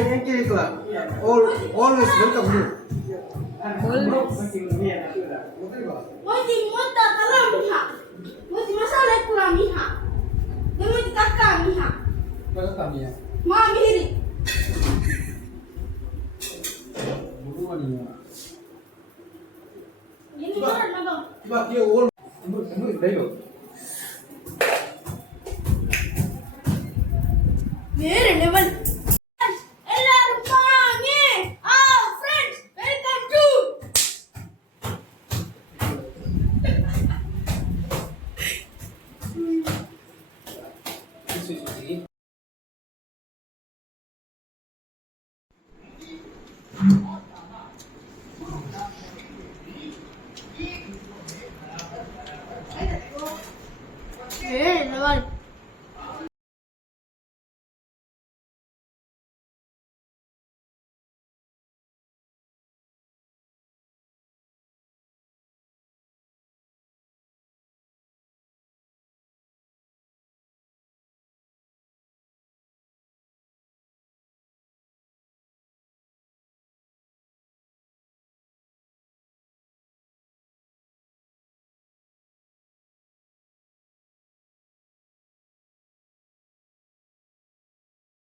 yang kira always welcome you. Moti mota kalam miha. Moti masala kurang miha. Moti kakak miha. Kalau kami ya. Ma mihiri. Buruan ya. Ini mana naga? Coba dia all. Ini dah வேற level எல்லாரும் வாங்க friends welcome to வேற level